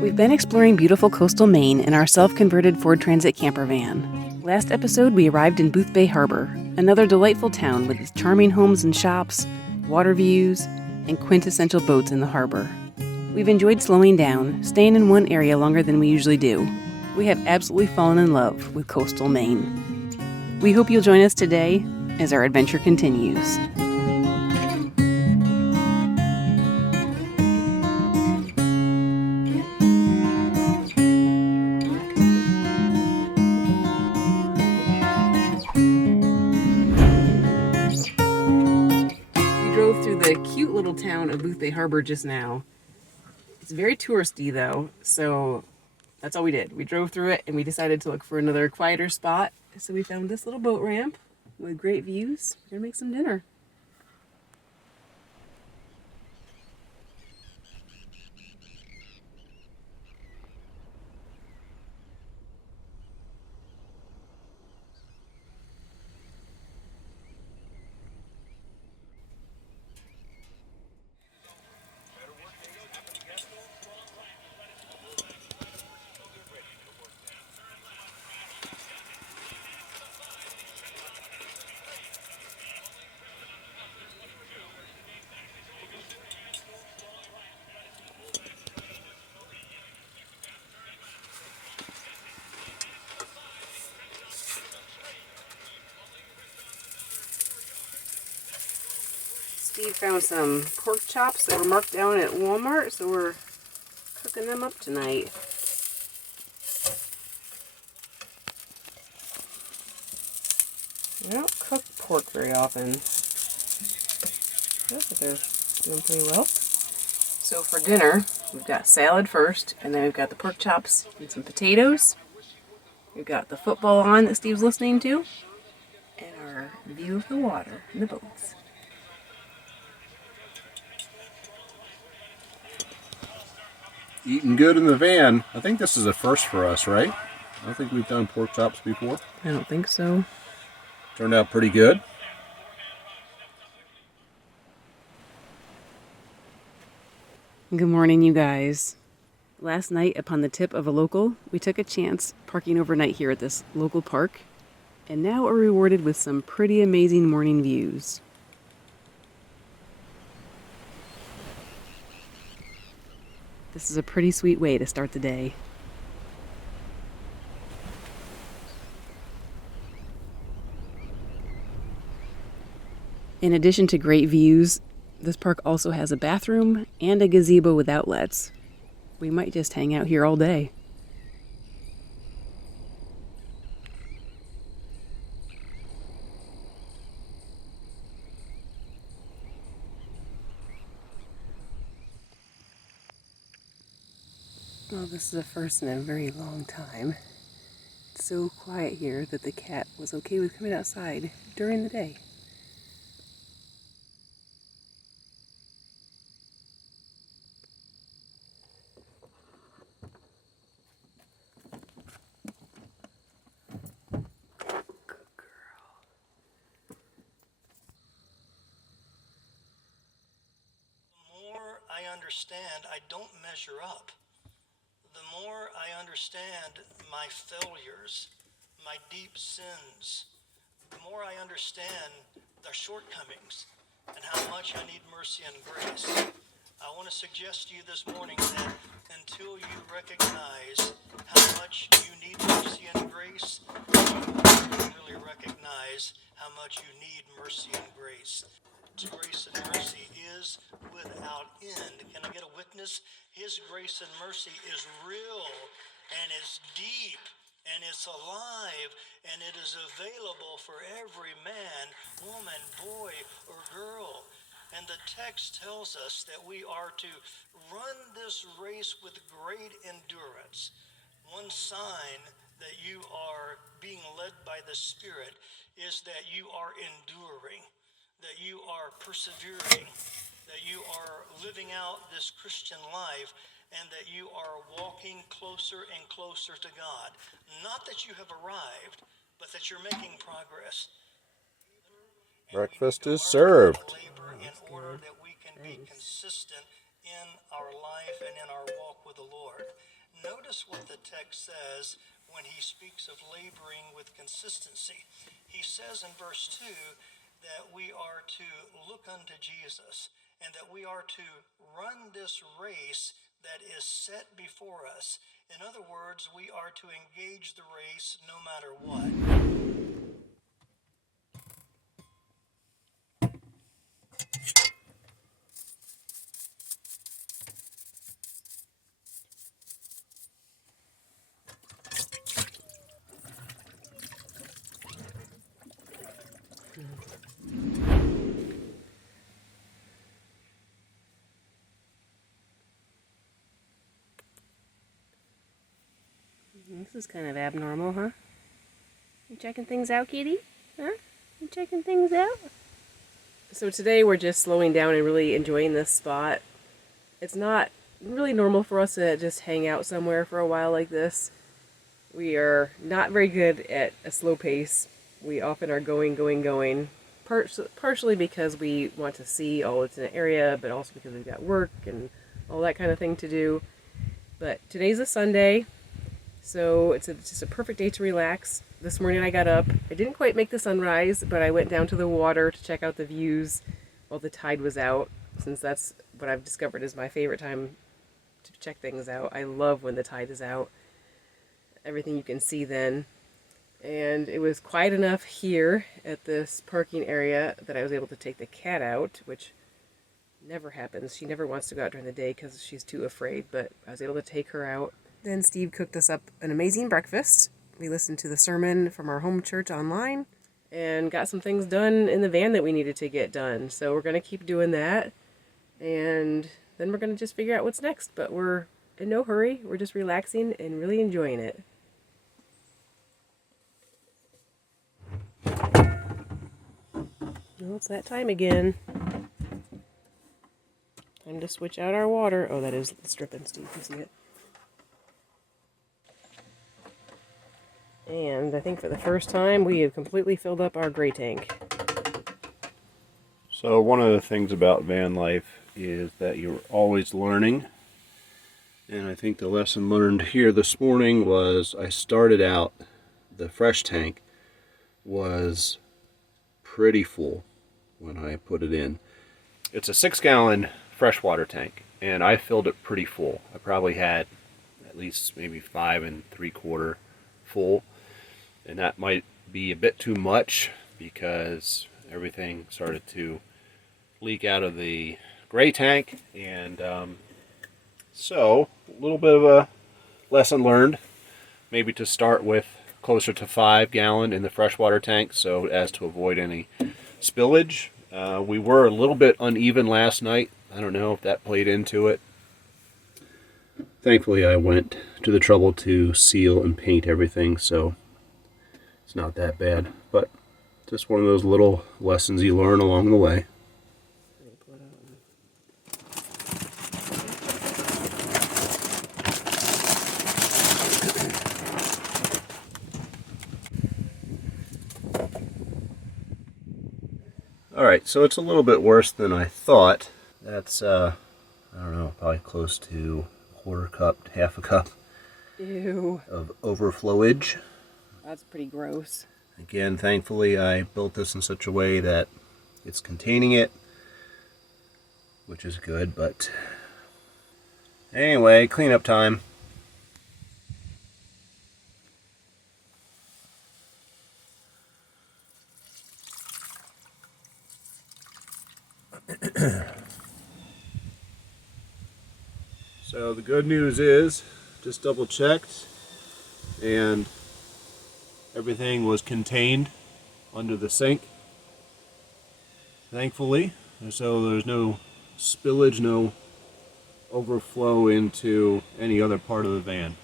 We've been exploring beautiful coastal Maine in our self-converted Ford Transit camper van. Last episode, we arrived in Boothbay Harbor, another delightful town with its charming homes and shops, water views, and quintessential boats in the harbor. We've enjoyed slowing down, staying in one area longer than we usually do. We have absolutely fallen in love with coastal Maine. We hope you'll join us today as our adventure continues. The cute little town of Boothbay Harbor just now. It's very touristy though, so that's all we did. We drove through it and we decided to look for another quieter spot. So we found this little boat ramp with great views. We're gonna make some dinner. Steve found some pork chops that were marked down at Walmart, so we're cooking them up tonight. I don't cook pork very often, but they're doing pretty well. So for dinner, we've got salad first, and then we've got the pork chops and some potatoes. We've got the football on that Steve's listening to, and our view of the water and the boats. Eating good in the van. I think this is a first for us, right? I don't think we've done pork chops before. I don't think so. Turned out pretty good. Good morning, you guys. Last night, upon the tip of a local, we took a chance parking overnight here at this local park, and now we're rewarded with some pretty amazing morning views. This is a pretty sweet way to start the day. In addition to great views, this park also has a bathroom and a gazebo with outlets. We might just hang out here all day. Well, this is the first in a very long time. It's so quiet here that the cat was okay with coming outside during the day. Good girl. The more I understand, I don't measure up. The more I understand my failures, my deep sins, the more I understand the shortcomings and how much I need mercy and grace. I want to suggest to you this morning that until you recognize how much you need mercy and grace, you won't really recognize how much you need mercy and grace. Grace and mercy is without end. Can I get a witness? His grace and mercy is real and it's deep and it's alive and it is available for every man, woman, boy, or girl. And the text tells us that we are to run this race with great endurance. One sign that you are being led by the Spirit is that you are enduring, that you are persevering, that you are living out this Christian life, and that you are walking closer and closer to God. Not that you have arrived, but that you're making progress. Breakfast is served. Labor in order that we can be consistent in our life and in our walk with the Lord. Notice what the text says when he speaks of laboring with consistency. He says in verse 2 that we are to look unto Jesus and that we are to run this race that is set before us. In other words, we are to engage the race no matter what. This is kind of abnormal, huh? You checking things out, kitty? Huh? You checking things out? So today we're just slowing down and really enjoying this spot. It's not really normal for us to just hang out somewhere for a while like this. We are not very good at a slow pace. We often are going. Partially because we want to see all that's in the area, but also because we've got work and all that kind of thing to do. But today's a Sunday, so it's just a perfect day to relax. This morning I got up. I didn't quite make the sunrise, but I went down to the water to check out the views while the tide was out, since that's what I've discovered is my favorite time to check things out. I love when the tide is out. Everything you can see then. And it was quiet enough here at this parking area that I was able to take the cat out, which never happens. She never wants to go out during the day because she's too afraid, but I was able to take her out. Then Steve cooked us up an amazing breakfast. We listened to the sermon from our home church online and got some things done in the van that we needed to get done. So we're going to keep doing that, and then we're going to just figure out what's next. But we're in no hurry. We're just relaxing and really enjoying it. Well, it's that time again. Time to switch out our water. Oh, that is stripping, Steve. You see it? And I think for the first time, we have completely filled up our gray tank. So one of the things about van life is that you're always learning. And I think the lesson learned here this morning was I started out, the fresh tank was pretty full when I put it in. It's a 6-gallon freshwater tank, and I filled it pretty full. I probably had at least maybe 5 3/4 full, and that might be a bit too much because everything started to leak out of the gray tank, and so a little bit of a lesson learned, maybe to start with closer to 5-gallon in the freshwater tank so as to avoid any spillage. We were a little bit uneven last night. I don't know if that played into it. Thankfully I went to the trouble to seal and paint everything, so it's not that bad, but just one of those little lessons you learn along the way. Alright, so it's a little bit worse than I thought. That's, I don't know, probably close to a quarter cup, half a cup. Ew. Of overflowage. That's pretty gross. Again, thankfully I built this in such a way that it's containing it, which is good, but anyway, cleanup time. So the good news is, just double checked, and everything was contained under the sink, thankfully, so there's no spillage, no overflow into any other part of the van.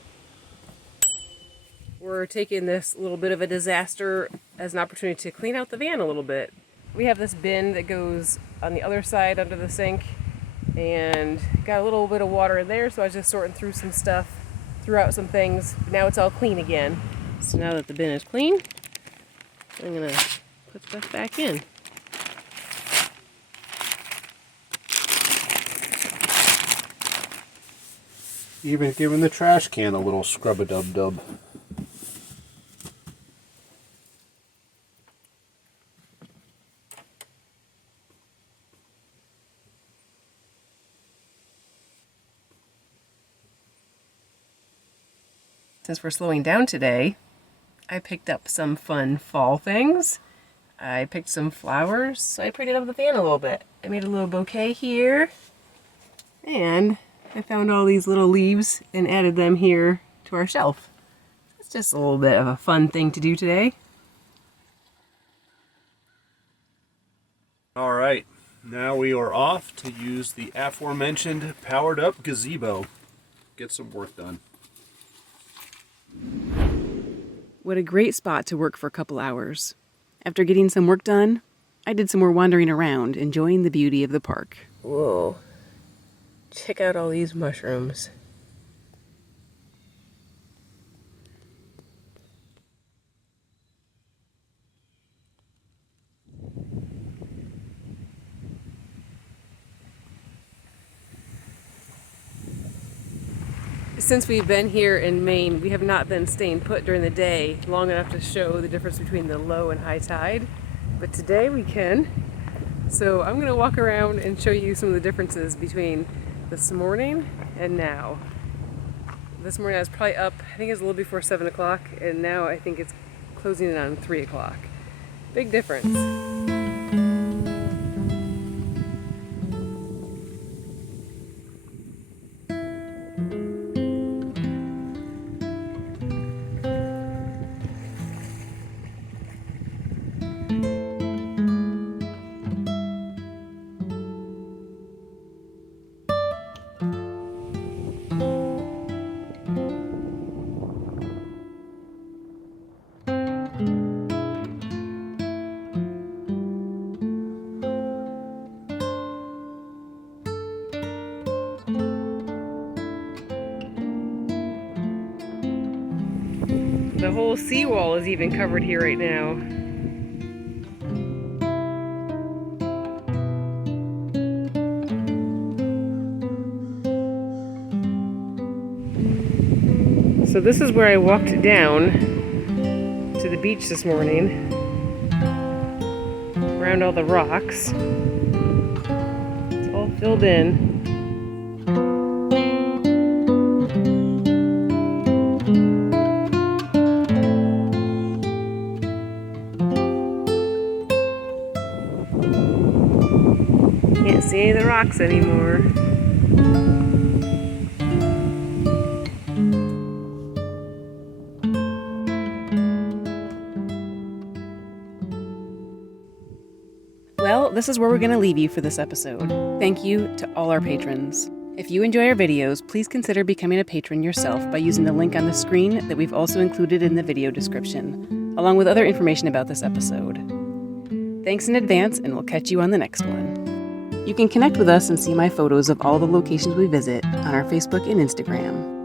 We're taking this little bit of a disaster as an opportunity to clean out the van a little bit. We have this bin that goes on the other side under the sink, and got a little bit of water in there, so I was just sorting through some stuff, threw out some things. Now it's all clean again. So now that the bin is clean, I'm gonna put stuff back in. even giving the trash can a little scrub-a-dub-dub. Since we're slowing down today, I picked up some fun fall things. I picked some flowers, so I prettied up the van a little bit. I made a little bouquet here, and I found all these little leaves and added them here to our shelf. It's just a little bit of a fun thing to do today. All right, now we are off to use the aforementioned powered up gazebo. Get some work done. What a great spot to work for a couple hours. After getting some work done, I did some more wandering around, enjoying the beauty of the park. Whoa. Check out all these mushrooms. Since we've been here in Maine, we have not been staying put during the day long enough to show the difference between the low and high tide, but today we can. So I'm going to walk around and show you some of the differences between this morning and now. This morning I was probably up, I think it was a little before 7 o'clock, and now I think it's closing in on 3 o'clock. Big difference. The whole seawall is even covered here right now. So this is where I walked down to the beach this morning, around all the rocks. It's all filled in. Can't see any of the rocks anymore. Well, this is where we're going to leave you for this episode. Thank you to all our patrons. If you enjoy our videos, please consider becoming a patron yourself by using the link on the screen that we've also included in the video description, along with other information about this episode. Thanks in advance, and we'll catch you on the next one. You can connect with us and see my photos of all the locations we visit on our Facebook and Instagram.